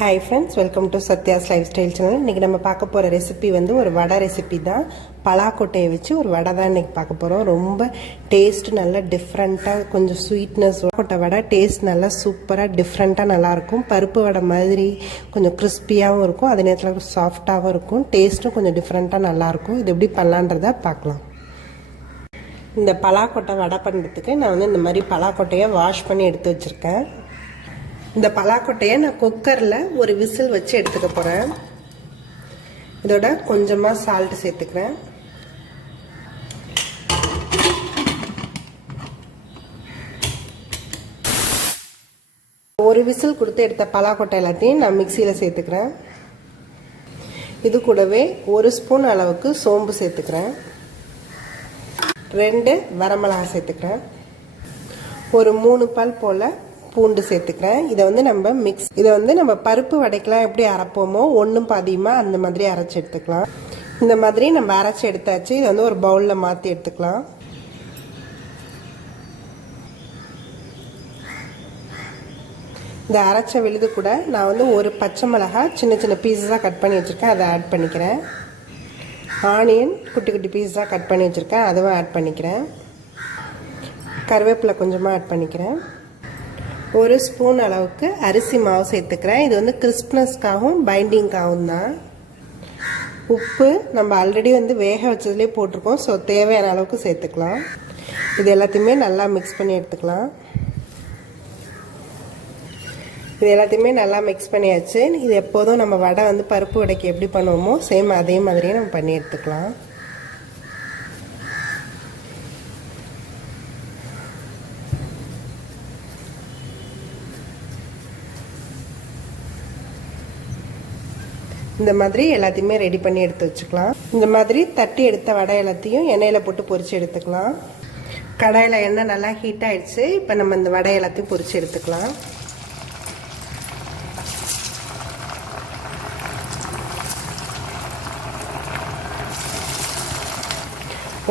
Hi friends, welcome to Satya's Lifestyle channel. இன்னைக்கு நம்ம பார்க்க போற ரெசிபி வந்து ஒரு வடை ரெசிபி தான். பலாக்கொட்டையை வச்சு ஒரு வடை தான் இன்னைக்கு பார்க்க போறோம். ரொம்ப டேஸ்ட் நல்லா டிஃபரண்டா, கொஞ்சம் ஸ்வீட்னஸ் கொட்டை வடை டேஸ்ட் நல்லா சூப்பரா டிஃபரண்டா நல்லா இருக்கும். பருப்பு வடை மாதிரி கொஞ்சம் கிறிஸ்பியாவும் இருக்கும், அதே நேரத்துல சாஃப்ட்டாவும் இருக்கும். டேஸ்ட்டும் கொஞ்சம் டிஃபரண்டா நல்லா இருக்கும். இது எப்படி பண்ணலான்றதை பார்க்கலாம். இந்த பலாக்கொட்டை வடை பண்ணுறதுக்கு நான் வந்து இந்த மாதிரி பலாக்கொட்டையை வாஷ் பண்ணி எடுத்து வச்சிருக்கேன். இந்த பலாக்கொட்டையை நான் குக்கரில் ஒரு விசில் வச்சு எடுத்துக்க போகிறேன். இதோட கொஞ்சமாக சால்ட் சேர்த்துக்கிறேன். ஒரு விசில் கொடுத்து எடுத்த பலாக்கொட்டை எல்லாத்தையும் நான் மிக்சியில் சேர்த்துக்கிறேன். இது கூடவே 1 ஸ்பூன் அளவுக்கு சோம்பு சேர்த்துக்கிறேன். 2 வரமிளகாய் சேர்த்துக்கிறேன். ஒரு 3 பல் போல் பூண்டு சேர்த்துக்கிறேன். இதை வந்து நம்ம பருப்பு வடைக்கலாம் எப்படி அரைப்போமோ ஒன்றும் பாதியமாக அந்த மாதிரி அரைச்சி எடுத்துக்கலாம். இந்த மாதிரி நம்ம அரைச்சி எடுத்தாச்சு. இதை வந்து ஒரு பவுலில் மாற்றி எடுத்துக்கலாம். இந்த அரைச்ச விழுது கூட நான் வந்து ஒரு பச்சை மிளகாய் சின்ன சின்ன பீஸஸாக கட் பண்ணி வச்சுருக்கேன், அதை ஆட் பண்ணிக்கிறேன். ஆனியன் குட்டி குட்டி பீஸாக கட் பண்ணி வச்சுருக்கேன், அதுவும் ஆட் பண்ணிக்கிறேன். கருவேப்பிலை கொஞ்சமாக ஆட் பண்ணிக்கிறேன். 1 ஸ்பூன் அளவுக்கு அரிசி மாவு சேர்த்துக்கிறேன். இது வந்து கிறிஸ்ப்னஸ்க்காகவும் பைண்டிங்காகவும் தான். உப்பு நம்ம ஆல்ரெடி வந்து வேக வச்சதுலேயே போட்டிருக்கோம், ஸோ தேவையான அளவுக்கு சேர்த்துக்கலாம். இது எல்லாத்தையுமே நல்லா மிக்ஸ் பண்ணி எடுத்துக்கலாம். இது எல்லாத்தையுமே நல்லா மிக்ஸ் பண்ணியாச்சு. இது எப்போதும் நம்ம வடை வந்து பருப்பு வடைக்கு எப்படி பண்ணுவோமோ சேம் அதே மாதிரியே நம்ம பண்ணி எடுத்துக்கலாம். இந்த மாதிரி எல்லாத்தையுமே ரெடி பண்ணி எடுத்து வச்சுக்கலாம். இந்த மாதிரி தட்டி எடுத்த வடை எல்லாத்தையும் எண்ணெயில் போட்டு பொரிச்சு எடுத்துக்கலாம். கடாயில் எண்ணெய் நல்லா ஹீட் ஆயிடுச்சு. இப்போ நம்ம இந்த வடை எல்லாத்தையும் பொரிச்சு எடுத்துக்கலாம்.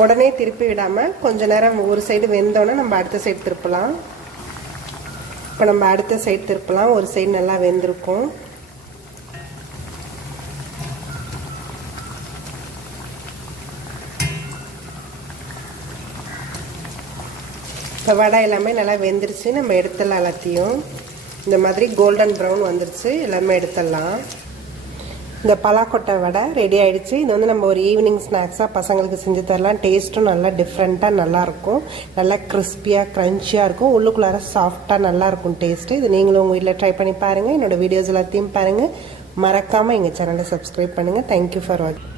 உடனே திருப்பி விடாமல் கொஞ்ச நேரம் ஒரு சைடு வெந்தோன்னே நம்ம அடுத்த சைடு திருப்பலாம். இப்போ நம்ம அடுத்த சைடு திருப்பலாம். ஒரு சைடு நல்லா வெந்திருக்கும். இப்போ வடை எல்லாமே நல்லா வெந்துருச்சு. நம்ம எடுத்துடலாம் எல்லாத்தையும். இந்த மாதிரி கோல்டன் ப்ரௌன் வந்துருச்சு. எல்லாமே எடுத்துடலாம். இந்த பலாக்கொட்டை வடை ரெடி ஆகிடுச்சு. இது வந்து நம்ம ஒரு ஈவினிங் ஸ்நாக்ஸாக பசங்களுக்கு செஞ்சு தரலாம். டேஸ்ட்டும் நல்லா டிஃப்ரெண்ட்டாக நல்லாயிருக்கும். நல்லா கிறிஸ்பியாக க்ரன்ச்சியாக இருக்கும். உள்ளுக்குள்ளார சாஃப்டாக நல்லாயிருக்கும் டேஸ்ட்டு. இது நீங்களும் உங்கள் வீட்டில் ட்ரை பண்ணி பாருங்கள். என்னோடய வீடியோஸ் எல்லாத்தையும் பாருங்கள். மறக்காமல் எங்கள் சேனலை சப்ஸ்கிரைப் பண்ணுங்கள். தேங்க்யூ ஃபார் வாட்சிங்.